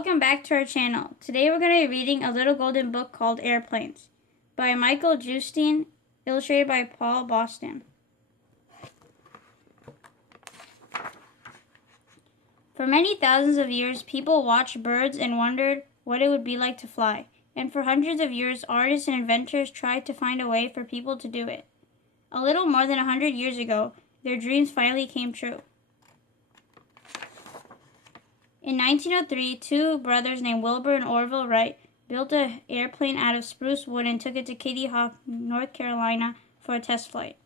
Welcome back to our channel. Today we're going to be reading a little golden book called Airplanes by Michael Joosten, illustrated by Paul Boston. For many thousands of years, people watched birds and wondered what it would be like to fly. And for hundreds of years, artists and inventors tried to find a way for people to do it. A little more than 100 years ago, their dreams finally came true. In 1903, two brothers named Wilbur and Orville Wright built an airplane out of spruce wood and took it to Kitty Hawk, North Carolina for a test flight.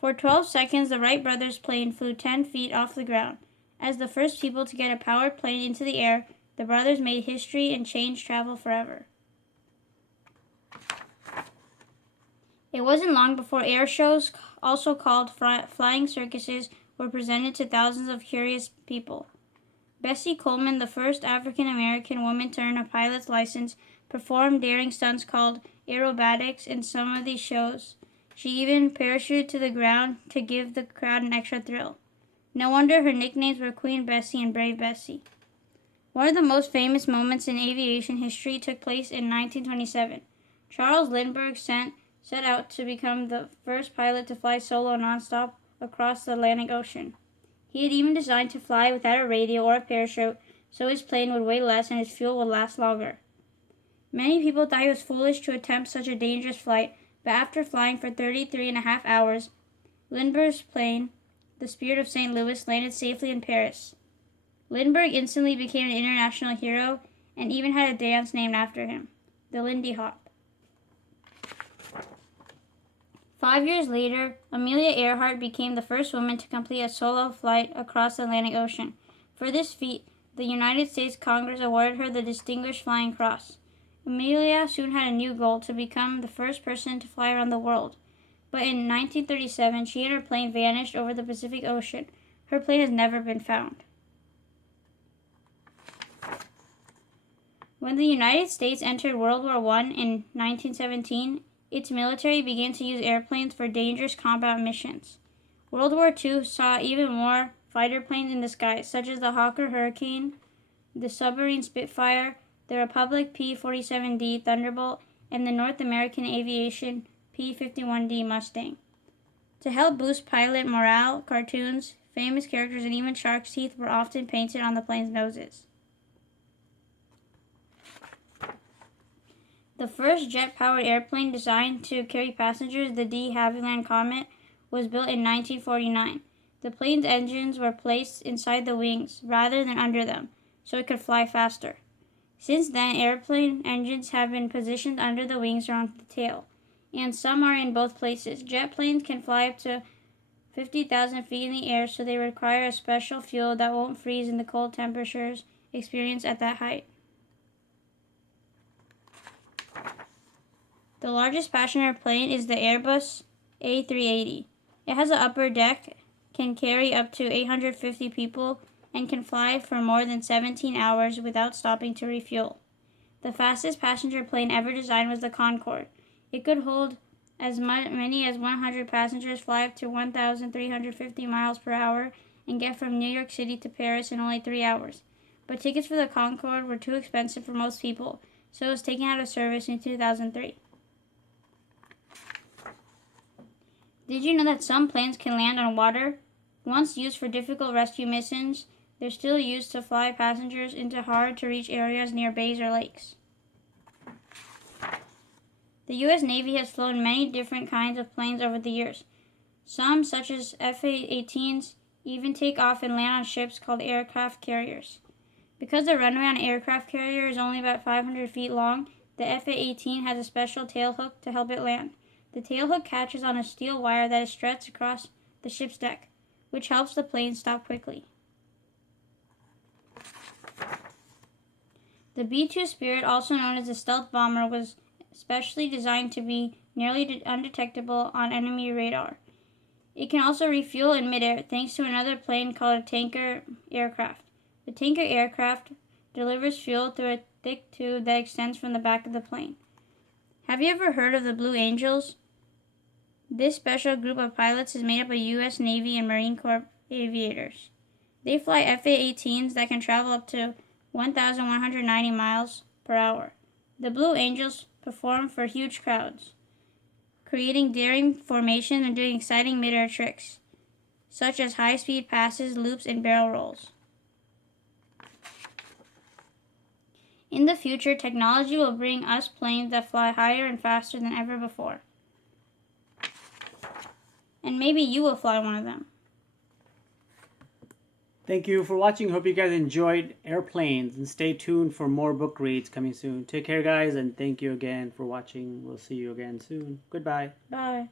For 12 seconds, the Wright brothers' plane flew 10 feet off the ground. As the first people to get a powered plane into the air, the brothers made history and changed travel forever. It wasn't long before air shows, also called flying circuses, were presented to thousands of curious people. Bessie Coleman, the first African-American woman to earn a pilot's license, performed daring stunts called aerobatics in some of these shows. She even parachuted to the ground to give the crowd an extra thrill. No wonder her nicknames were Queen Bessie and Brave Bessie. One of the most famous moments in aviation history took place in 1927. Charles Lindbergh set out to become the first pilot to fly solo nonstop across the Atlantic Ocean. He had even designed to fly without a radio or a parachute, so his plane would weigh less and his fuel would last longer. Many people thought he was foolish to attempt such a dangerous flight, but after flying for 33.5 hours, Lindbergh's plane, the Spirit of St. Louis, landed safely in Paris. Lindbergh instantly became an international hero and even had a dance named after him, the Lindy Hop. 5 years later, Amelia Earhart became the first woman to complete a solo flight across the Atlantic Ocean. For this feat, the United States Congress awarded her the Distinguished Flying Cross. Amelia soon had a new goal, to become the first person to fly around the world. But in 1937, she and her plane vanished over the Pacific Ocean. Her plane has never been found. When the United States entered World War I in 1917, its military began to use airplanes for dangerous combat missions. World War II saw even more fighter planes in the sky, such as the Hawker Hurricane, the submarine Spitfire, the Republic P-47D Thunderbolt, and the North American Aviation P-51D Mustang. To help boost pilot morale, cartoons, famous characters, and even sharks' teeth were often painted on the plane's noses. The first jet-powered airplane designed to carry passengers, the de Havilland Comet, was built in 1949. The plane's engines were placed inside the wings rather than under them, so it could fly faster. Since then, airplane engines have been positioned under the wings or on the tail, and some are in both places. Jet planes can fly up to 50,000 feet in the air, so they require a special fuel that won't freeze in the cold temperatures experienced at that height. The largest passenger plane is the Airbus A380. It has an upper deck, can carry up to 850 people, and can fly for more than 17 hours without stopping to refuel. The fastest passenger plane ever designed was the Concorde. It could hold as many as 100 passengers, fly up to 1,350 miles per hour, and get from New York City to Paris in only 3 hours. But tickets for the Concorde were too expensive for most people, so it was taken out of service in 2003. Did you know that some planes can land on water? Once used for difficult rescue missions, they're still used to fly passengers into hard-to-reach areas near bays or lakes. The U.S. Navy has flown many different kinds of planes over the years. Some, such as F-18s, even take off and land on ships called aircraft carriers. Because the runway on an aircraft carrier is only about 500 feet long, the F-18 has a special tail hook to help it land. The tailhook catches on a steel wire that is stretched across the ship's deck, which helps the plane stop quickly. The B-2 Spirit, also known as the stealth bomber, was specially designed to be nearly undetectable on enemy radar. It can also refuel in midair thanks to another plane called a tanker aircraft. The tanker aircraft delivers fuel through a thick tube that extends from the back of the plane. Have you ever heard of the Blue Angels? This special group of pilots is made up of U.S. Navy and Marine Corps aviators. They fly F-18s that can travel up to 1,190 miles per hour. The Blue Angels perform for huge crowds, creating daring formation and doing exciting mid-air tricks, such as high-speed passes, loops, and barrel rolls. In the future, technology will bring us planes that fly higher and faster than ever before. And maybe you will fly one of them. Thank you for watching. Hope you guys enjoyed airplanes, and stay tuned for more book reads coming soon. Take care, guys, and thank you again for watching. We'll see you again soon. Goodbye. Bye.